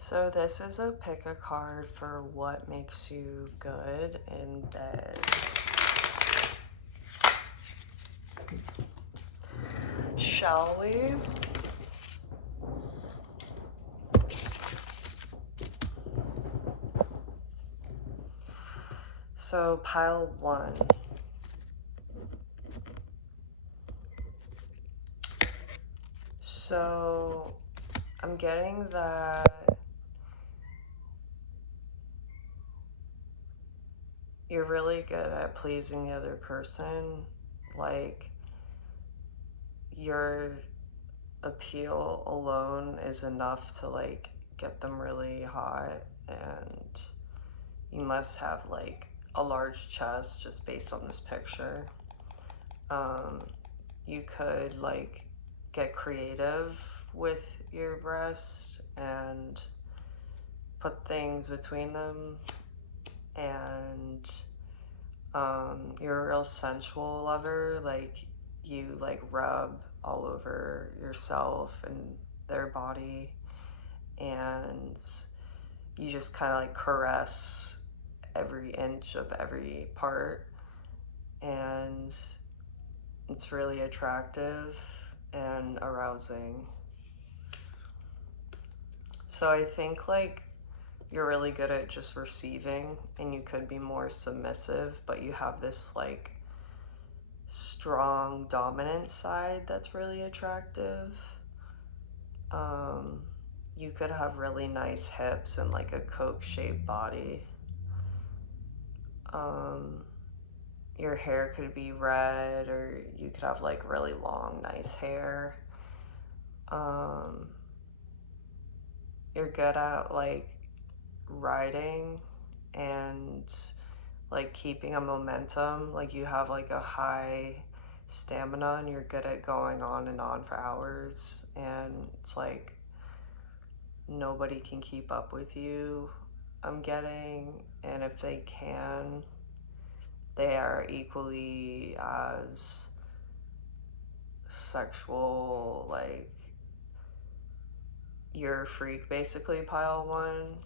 So this is a pick a card for what makes you good in bed. Shall we? So pile one. So I'm getting that you're really good at pleasing the other person. Like, your appeal alone is enough to like get them really hot, and you must have like a large chest just based on this picture. You could like get creative with your breast and put things between them, and you're a real sensual lover. Like, you like rub all over yourself and their body, and you just kind of like caress every inch of every part, and it's really attractive and arousing. So I think like you're really good at just receiving, and you could be more submissive, but you have this like strong dominant side that's really attractive. You could have really nice hips and like a Coke shaped body. Your hair could be red, or you could have like really long nice hair. You're good at like riding and like keeping a momentum. Like, you have like a high stamina, and you're good at going on and on for hours, and it's like nobody can keep up with you, I'm getting. And if they can, they are equally as sexual. Like, you're a freak basically, pile one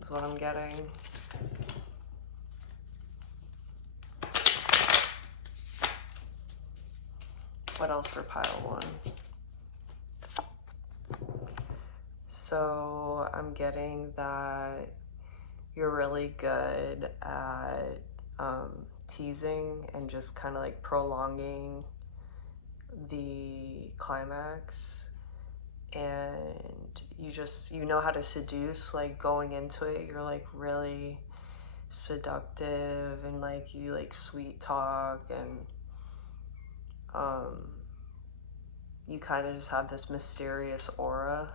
is what I'm getting. What else for pile one? So I'm getting that you're really good at teasing and just kind of like prolonging the climax, and you know how to seduce. Like, going into it, you're like really seductive, and like you like sweet talk, and you kind of just have this mysterious aura,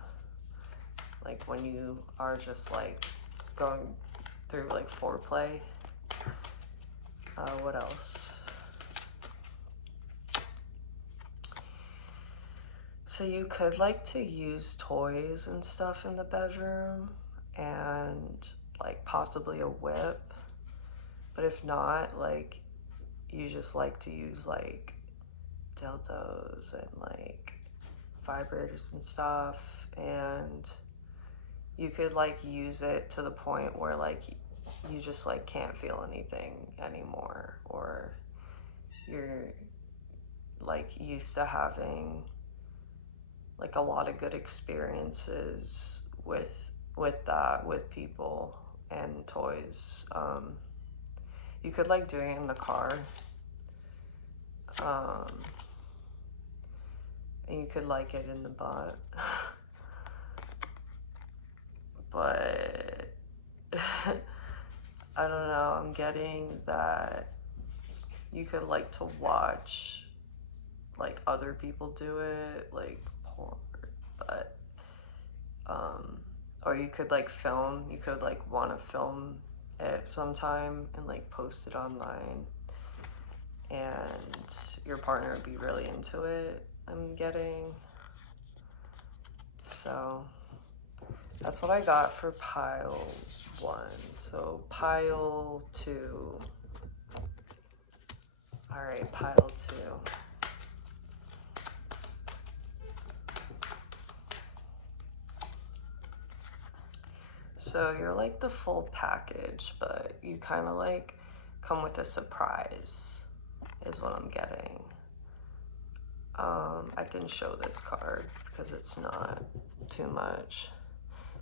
like when you are just like going through like foreplay. What else? So you could like to use toys and stuff in the bedroom, and like possibly a whip. But if not, like, you just like to use like dildos and like vibrators and stuff, and you could like use it to the point where like you just like can't feel anything anymore, or you're like used to having like a lot of good experiences with people and toys. You could like doing it in the car, and you could like it in the butt. But I don't know, I'm getting that you could like to watch like other people do it, like porn, but or you could like film, you could like want to film it sometime and like post it online, and your partner would be really into it, I'm getting. So that's what I got for pile one. So pile two. All right, pile two. So you're like the full package, but you kind of like come with a surprise, is what I'm getting. I can show this card because it's not too much.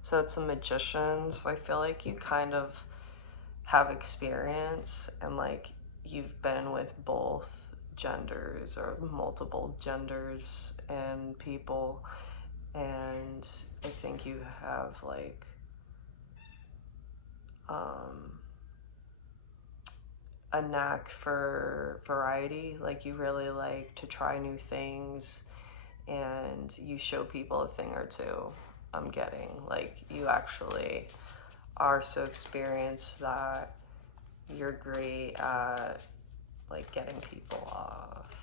So it's a magician, so I feel like you kind of have experience and like you've been with both genders or multiple genders and people, and I think you have like a knack for variety. Like you really like to try new things and you show people a thing or two. I'm getting like you actually are so experienced that you're great at like getting people off.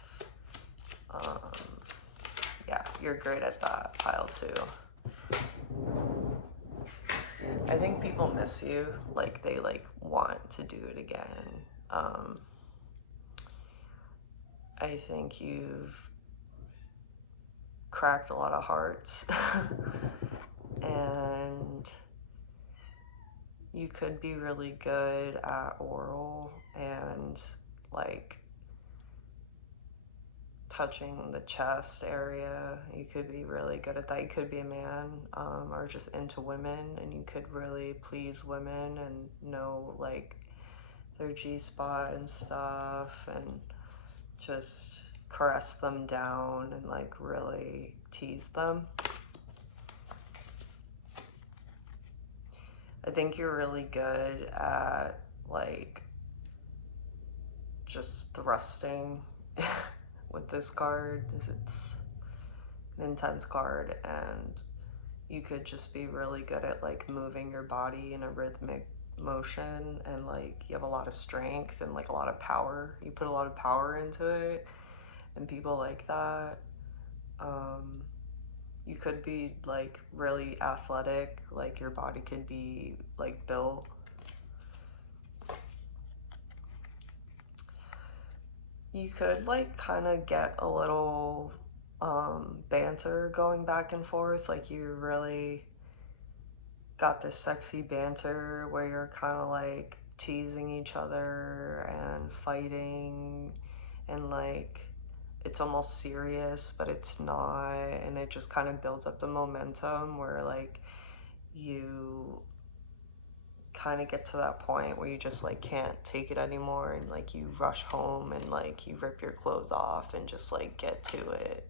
Yeah, you're great at that, pile two. I think people miss you, like they like want to do it again. I think you've cracked a lot of hearts and you could be really good at oral and like touching the chest area. You could be really good at that. You could be a man or just into women, and you could really please women and know like their G-spot and stuff and just caress them down and like really tease them. I think you're really good at like just thrusting with this card. It's an intense card and you could just be really good at like moving your body in a rhythmic motion, and like you have a lot of strength and like a lot of power. You put a lot of power into it and people like that. You could be like really athletic, like your body could be like built. You could like kind of get a little banter going back and forth, like you really got this sexy banter where you're kind of like teasing each other and fighting, and like it's almost serious but it's not, and it just kind of builds up the momentum where like you kind of get to that point where you just like can't take it anymore and like you rush home and like you rip your clothes off and just like get to it.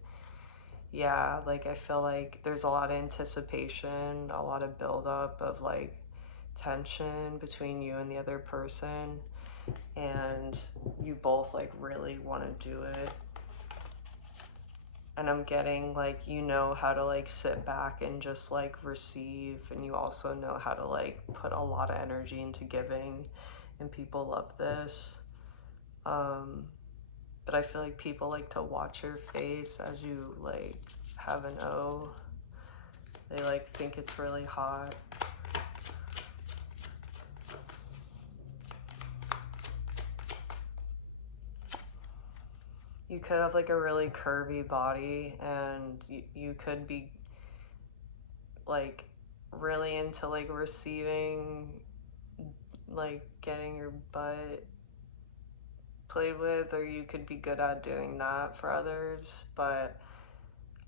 Yeah, like I feel like there's a lot of anticipation, a lot of buildup of like tension between you and the other person, and you both like really want to do it. And I'm getting like you know how to like sit back and just like receive, and you also know how to like put a lot of energy into giving, and people love this. But I feel like people like to watch your face as you like have an O. They like think it's really hot. You could have like a really curvy body, and you could be like really into like receiving, like getting your butt played with, or you could be good at doing that for others. But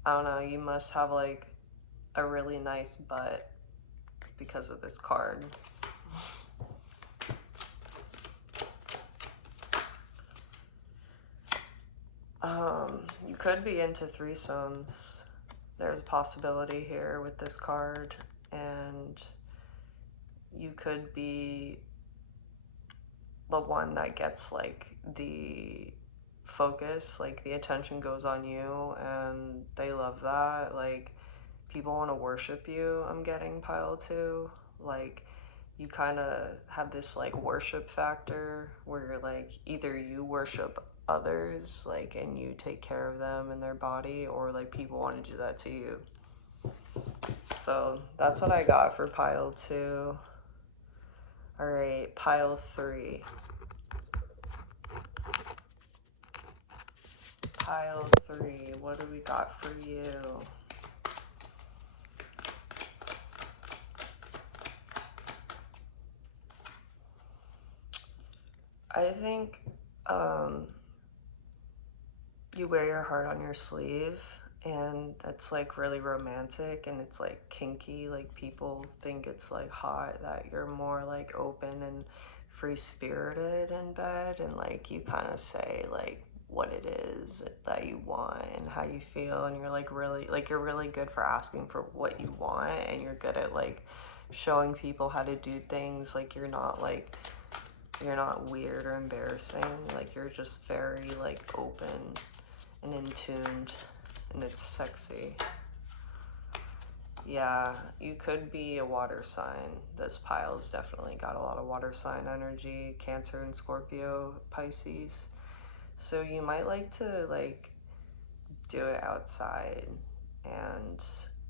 I don't know, you must have like a really nice butt because of this card. You could be into threesomes. There's a possibility here with this card, and you could be the one that gets like the focus, like the attention goes on you, and they love that. Like people want to worship you. I'm getting pile two. Like you kind of have this like worship factor where you're like either you worship others like and you take care of them and their body, or like people want to do that to you. So that's what I got for pile two. All right, pile three. Pile three, what do we got for you? I think um, you wear your heart on your sleeve, and that's like really romantic and it's like kinky. Like people think it's like hot that you're more like open and free spirited in bed, and like you kind of say like what it is that you want and how you feel, and you're like really like you're really good for asking for what you want, and you're good at like showing people how to do things. Like you're not weird or embarrassing, like you're just very like open and in tuned, and it's sexy. Yeah, you could be a water sign. This pile's definitely got a lot of water sign energy, Cancer and Scorpio, Pisces. So you might like to like do it outside, and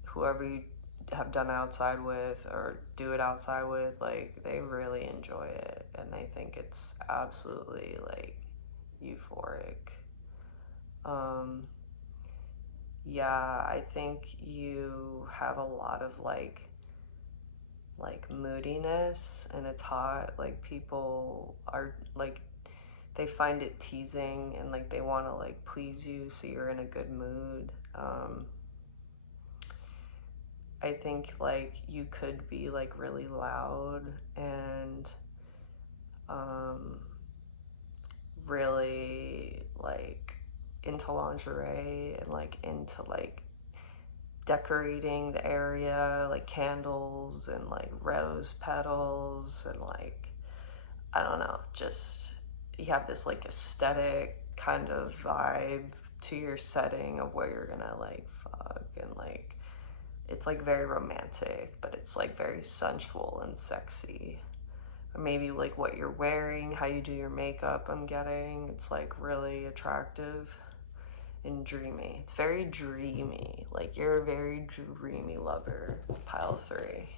whoever you have done outside with or do it outside with, like they really enjoy it and they think it's absolutely like euphoric. Um, yeah, I think you have a lot of like moodiness, and it's hot. Like people are like they find it teasing, and like they want to like please you so you're in a good mood. I think like you could be like really loud and um, really like into lingerie and like into like decorating the area, like candles and like rose petals, and like I don't know, just you have this like aesthetic kind of vibe to your setting of where you're gonna like fuck, and like it's like very romantic, but it's like very sensual and sexy. Or maybe like what you're wearing, how you do your makeup, I'm getting it's like really attractive and dreamy. It's very dreamy. Like you're a very dreamy lover, pile three.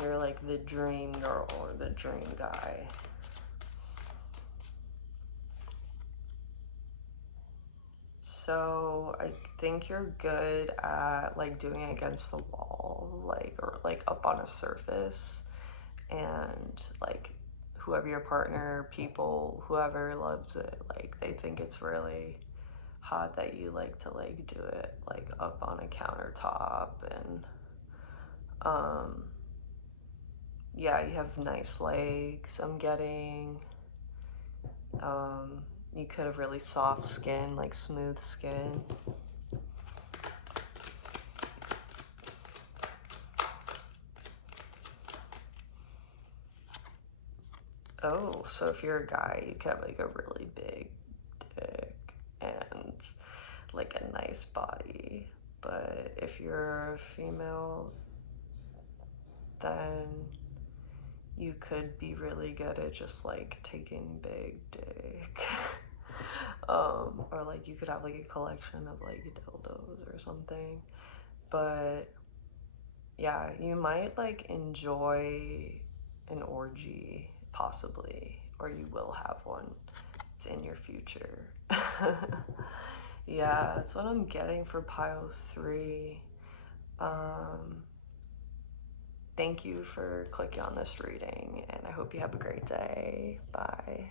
You're like the dream girl or the dream guy. So I think you're good at like doing it against the wall, like or like up on a surface, and like whoever your partner, people, whoever loves it, like they think it's really hot that you like to like do it like up on a countertop, and um yeah, you have nice legs, I'm getting. um you could have really soft skin, like smooth skin. Oh, so if you're a guy, you could have like a really big dick and like a nice body. But if you're a female, then you could be really good at just like taking big dick. Or like you could have like a collection of like dildos or something. But yeah, you might like enjoy an orgy, possibly, or you will have one. It's in your future. Yeah, that's what I'm getting for pile three. Um, Thank you for clicking on this reading, and I hope you have a great day. Bye.